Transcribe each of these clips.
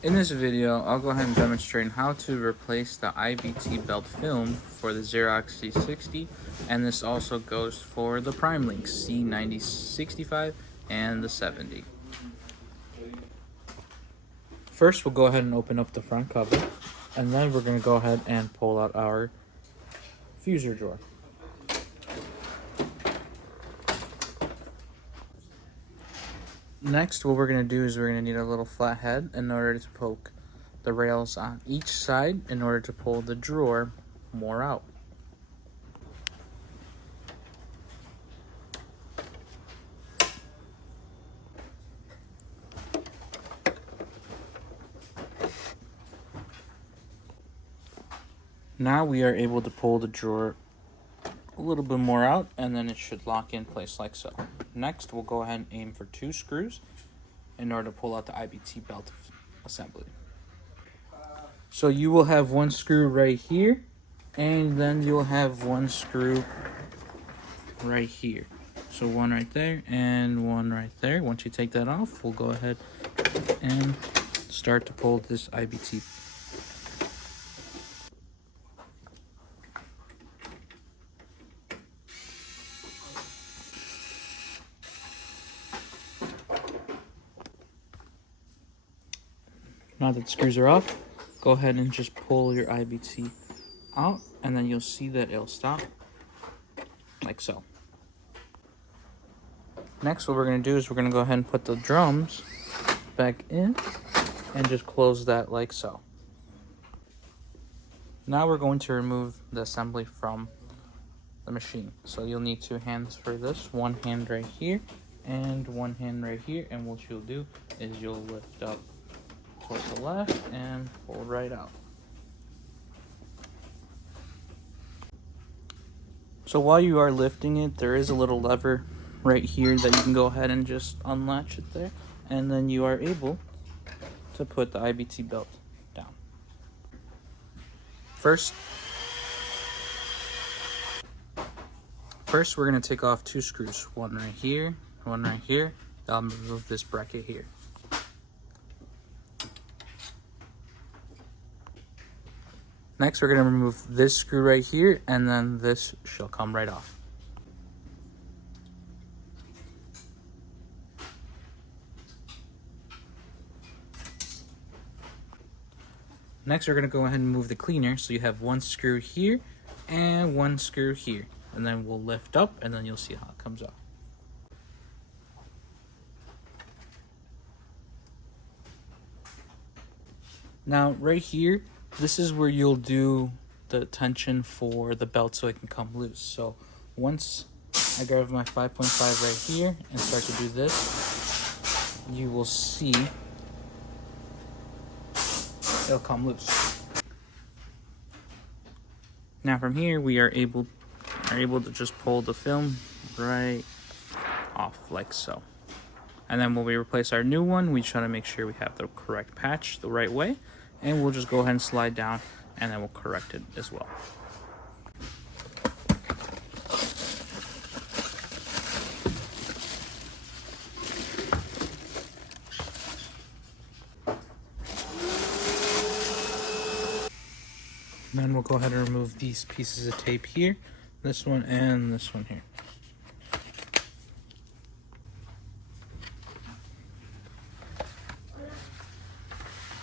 In this video, I'll go ahead and demonstrate how to replace the IBT belt film for the Xerox C60, and this also goes for the PrimeLink C9065 and the 70. First, we'll go ahead and open up the front cover, and then we're going to go ahead and pull out our fuser drawer. Next, what we're going to do is we're going to need a little flat head in order to poke the rails on each side in order to pull the drawer more out. Now we are able to pull the drawer a little bit more out, and then it should lock in place like so. Next, we'll go ahead and aim for 2 screws in order to pull out the IBT belt assembly. So you will have 1 screw right here, and then you'll have 1 screw right here. So 1 right there and 1 right there. Once you take that off, we'll go ahead and start to pull this IBT. Now that the screws are off, go ahead and just pull your IBT out, and then you'll see that it'll stop like so. Next, what we're going to do is we're going to go ahead and put the drums back in and just close that like so. Now we're going to remove the assembly from the machine. So you'll need 2 hands for this, 1 hand right here and 1 hand right here, and what you'll do is you'll lift up towards the left and pull right out. So while you are lifting it, there is a little lever right here that you can go ahead and just unlatch it there, and then you are able to put the IBT belt down. First we're going to take off 2 screws, 1 right here, 1 right here. I'll remove this bracket here. Next, we're going to remove this screw right here, and then this shall come right off. Next, we're going to go ahead and move the cleaner, so you have 1 screw here and 1 screw here. And then we'll lift up, and then you'll see how it comes off. Now, right here, this is where you'll do the tension for the belt so it can come loose. So once I grab my 5.5 right here and start to do this, you will see it'll come loose. Now from here, we are able to just pull the film right off like so. And then when we replace our new one, we try to make sure we have the correct patch the right way. And we'll just go ahead and slide down, and then we'll correct it as well. Then we'll go ahead and remove these pieces of tape here, this one and this one here.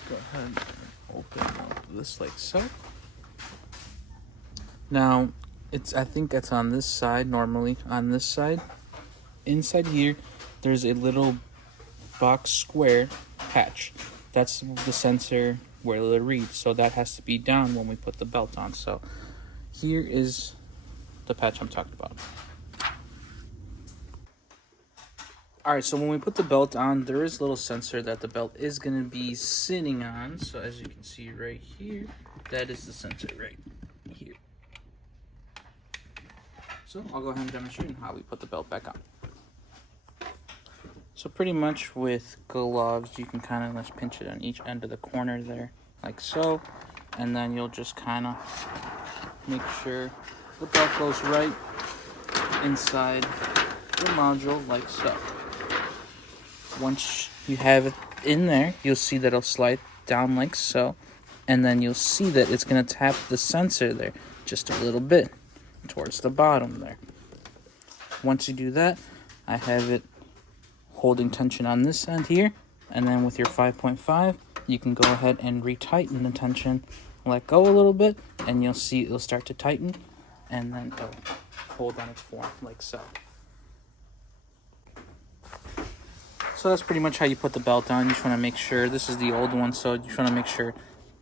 Go ahead and open up this like so. Now, I think it's on this side, normally on this side. Inside here, there's a little box square patch. That's the sensor where it'll read, so that has to be down when we put the belt on. So here is the patch I'm talking about. Alright, so when we put the belt on, there is a little sensor that the belt is going to be sitting on. So as you can see right here, that is the sensor right here. So I'll go ahead and demonstrate how we put the belt back on. So pretty much with gloves, you can kind of just pinch it on each end of the corner there, like so. And then you'll just kind of make sure the belt goes right inside the module, like so. Once you have it in there, you'll see that it'll slide down like so, and then you'll see that it's going to tap the sensor there just a little bit towards the bottom there. Once you do that, I have it holding tension on this end here, and then with your 5.5 you can go ahead and retighten the tension, let go a little bit, and you'll see it'll start to tighten, and then it'll hold on its form like so. So that's pretty much how you put the belt on. You just want to make sure, this is the old one, so you just want to make sure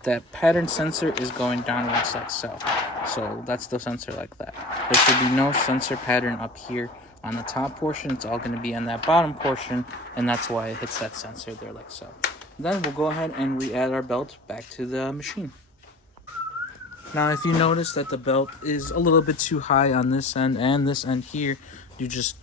that pattern sensor is going downwards like so. So that's the sensor like that. There should be no sensor pattern up here on the top portion. It's all going to be on that bottom portion, and that's why it hits that sensor there like so. Then we'll go ahead and re-add our belt back to the machine. Now if you notice that the belt is a little bit too high on this end and this end here, you just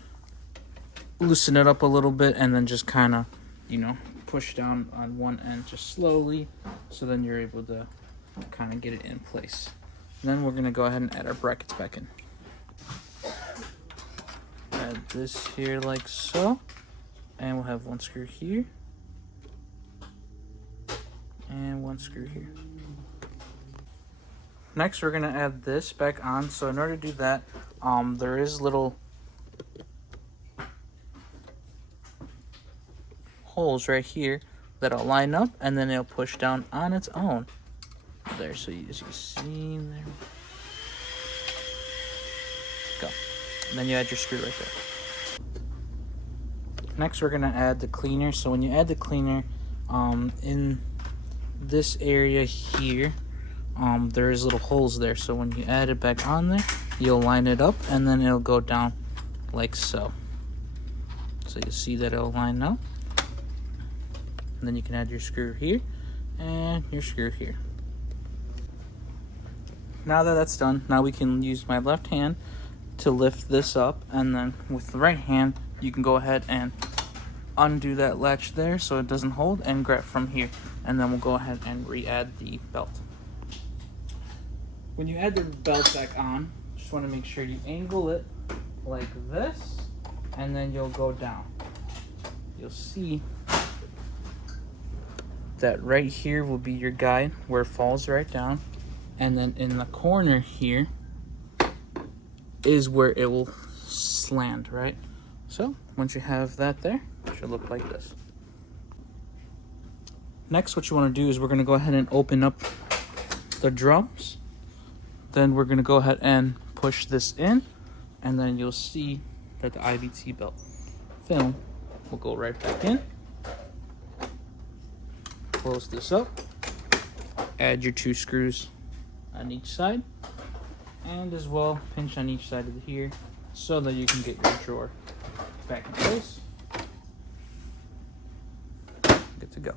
loosen it up a little bit and then just kind of, you know, push down on one end just slowly, so then you're able to kind of get it in place. Then we're going to go ahead and add our brackets back in. Add this here like so, and we'll have one screw here and one screw here. Next we're going to add this back on. So in order to do that, there is little holes right here that'll line up, and then it'll push down on its own there. So as you see there, go. And then you add your screw right there. Next we're going to add the cleaner. So when you add the cleaner, in this area here, there's little holes there. So when you add it back on there, you'll line it up, and then it'll go down like so. So you see that it'll line up. And then you can add your screw here and your screw here. Now that that's done, now we can use my left hand to lift this up, and then with the right hand you can go ahead and undo that latch there so it doesn't hold, and grab from here, and then we'll go ahead and re-add the belt. When you add the belt back on, just want to make sure you angle it like this, and then you'll go down. You'll see that right here will be your guide where it falls right down, and then in the corner here is where it will slant, right? So once you have that there, it should look like this. Next, what you want to do is we're going to go ahead and open up the drums. Then we're going to go ahead and push this in, and then you'll see that the IBT belt film will go right back in. Close this up, add your 2 screws on each side, and as well pinch on each side of here so that you can get your drawer back in place. Good to go.